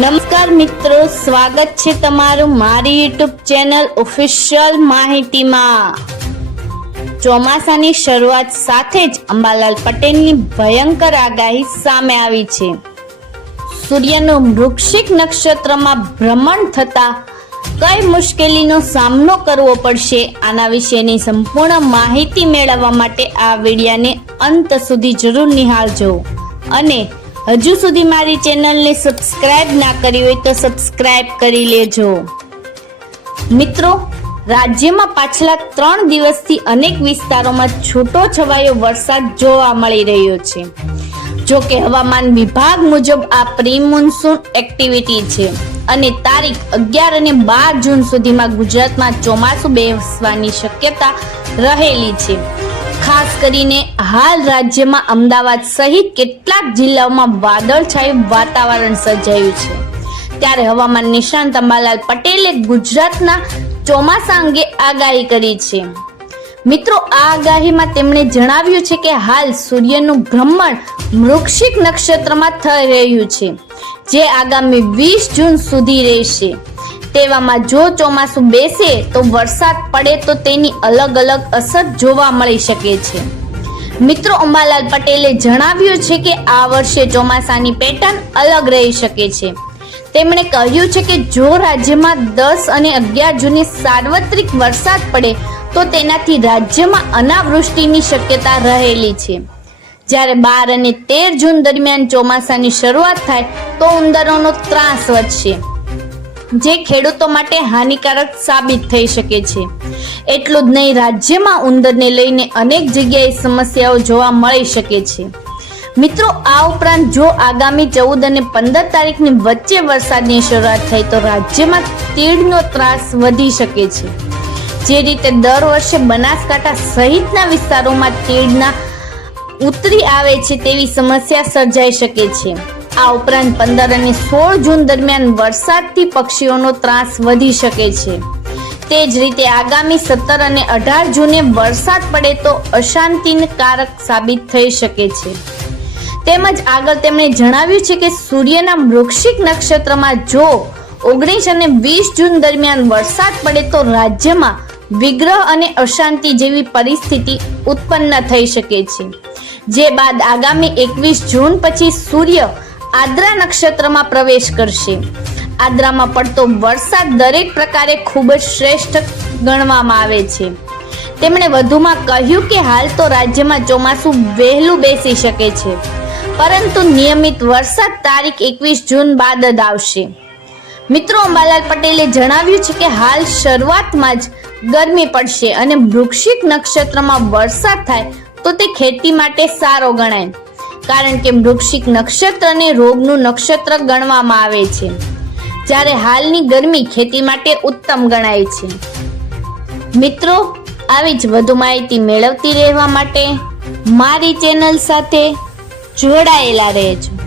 નમસ્કાર મિત્રો, સ્વાગત છે તમારું મારી યુટ્યુબ ચેનલ ઓફિશિયલ માહિતીમાં. ચોમાસાની શરૂઆત સાથે જ અંબાલાલ પટેલની ભયંકર આગાહી સામે આવી છે. સૂર્યનું વૃક્ષિક નક્ષત્રમાં ભ્રમણ થતા કઈ મુશ્કેલીનો સામનો કરવો પડશે આના વિશેની સંપૂર્ણ માહિતી મેળવવા માટે આ વિડિયાને અંત સુધી જરૂર નિહાળજો. અને હજુ સુધી મારી ચેનલને સબસ્ક્રાઇબ ના કરી હોય તો સબસ્ક્રાઇબ કરી લેજો. મિત્રો, રાજ્યમાં પાછલા ત્રણ દિવસથી અનેક વિસ્તારોમાં છૂટો છવાયો વરસાદ જોવા મળી રહ્યો છે. જો કે હવામાન વિભાગ મુજબ આ પ્રી મોન્સૂન એક્ટિવિટી છે અને તારીખ અગિયાર અને બાર જૂન સુધીમાં ગુજરાતમાં ચોમાસું બેસવાની શક્યતા રહેલી છે. ખાસ કરીને હાલ રાજ્યમાં અમદાવાદ સહિત કેટલાક જિલ્લાઓમાં વાદળછાયું વાતાવરણ સર્જાયું છે. ત્યારે હવામાન નિષ્ણાંત અંબાલાલ પટેલે ગુજરાતના ચોમાસા અંગે આગાહી કરી છે. મિત્રો, આ આગાહીમાં તેમણે જણાવ્યું છે કે હાલ સૂર્યનું ભ્રમણ વૃક્ષિક નક્ષત્રમાં થઈ રહ્યું છે, જે આગામી વીસ જૂન સુધી રહેશે. તેવામાં જો ચોમાસું બેસે તો વરસાદ પડે તો તેની અલગ અલગ અસર જોવા મળી શકે છે. મિત્રો અંબાલાલ પટેલે જણાવ્યું છે કે આ વર્ષે ચોમાસાની પેટર્ન અલગ રહી શકે છે. તેમણે કહ્યું છે કે જો રાજ્યમાં દસ અને અગિયાર જૂને સાર્વત્રિક વરસાદ પડે તો તેનાથી રાજ્યમાં અનાવૃષ્ટિની શક્યતા રહેલી છે. જ્યારે બાર અને તેર જૂન દરમિયાન ચોમાસાની શરૂઆત થાય તો ઉંદરોનો ત્રાસ વધશે. જે ખેડૂતો માટે હાનિકારક સાબિત થઈ શકે છે. એટલું જ નહીં, રાજ્યમાં ઉંદરને લઈને અનેક જગ્યાએ સમસ્યાઓ જોવા મળી શકે છે. મિત્રો, આ ઉપરાંત જો આગામી ચૌદ અને પંદર તારીખની વચ્ચે વરસાદની શરૂઆત થાય તો રાજ્યમાં તીડનો ત્રાસ વધી શકે છે. જે રીતે દર વર્ષે બનાસકાંઠા સહિતના વિસ્તારોમાં તીડના ઉતરી આવે છે, તેવી સમસ્યા સર્જાઈ શકે છે. આ ઉપરાંત પંદર અને સોળ જૂન દરમિયાન વરસાદથી પક્ષીઓનો ત્રાસ વધી શકે છે. તે જ રીતે આગામી સત્તર અને અઢાર જૂને વરસાદ પડે તો અશાંતિને કારક સાબિત થઈ શકે છે. તેમજ આગળ તેમણે જણાવ્યું છે કે સૂર્યના વૃક્ષિક નક્ષત્રમાં જો ઓગણીસ અને વીસ જૂન દરમિયાન વરસાદ પડે તો રાજ્યમાં વિગ્રહ અને અશાંતિ જેવી પરિસ્થિતિ ઉત્પન્ન થઈ શકે છે. જે બાદ આગામી એકવીસ જૂન પછી સૂર્ય આદ્રા નક્ષત્રમાં પ્રવેશ કરશે. આદ્રામાં પડતો વરસાદ દરેક પ્રકારે ખૂબ જ શ્રેષ્ઠ ગણવામાં આવે છે. તેમણે વધુમાં કહ્યું કે હાલ તો રાજ્યમાં ચોમાસું વહેલું બેસી શકે છે. પરંતુ નિયમિત વરસાદ તારીખ એકવીસ જૂન બાદ જ આવશે. મિત્રો, અંબાલાલ પટેલે જણાવ્યું છે કે હાલ શરૂઆતમાં જ ગરમી પડશે અને વૃક્ષિક નક્ષત્રમાં વરસાદ થાય તો તે ખેતી માટે સારો ગણાય. કારણ કે વૃક્ષિક નક્ષત્રને રોગનું નક્ષત્ર ગણવામાં આવે છે. જ્યારે હાલની ગરમી ખેતી માટે ઉત્તમ ગણાય છે. મિત્રો, આવી જ વધુ માહિતી મેળવતી રહેવા માટે મારી ચેનલ સાથે જોડાયેલા રહેજો.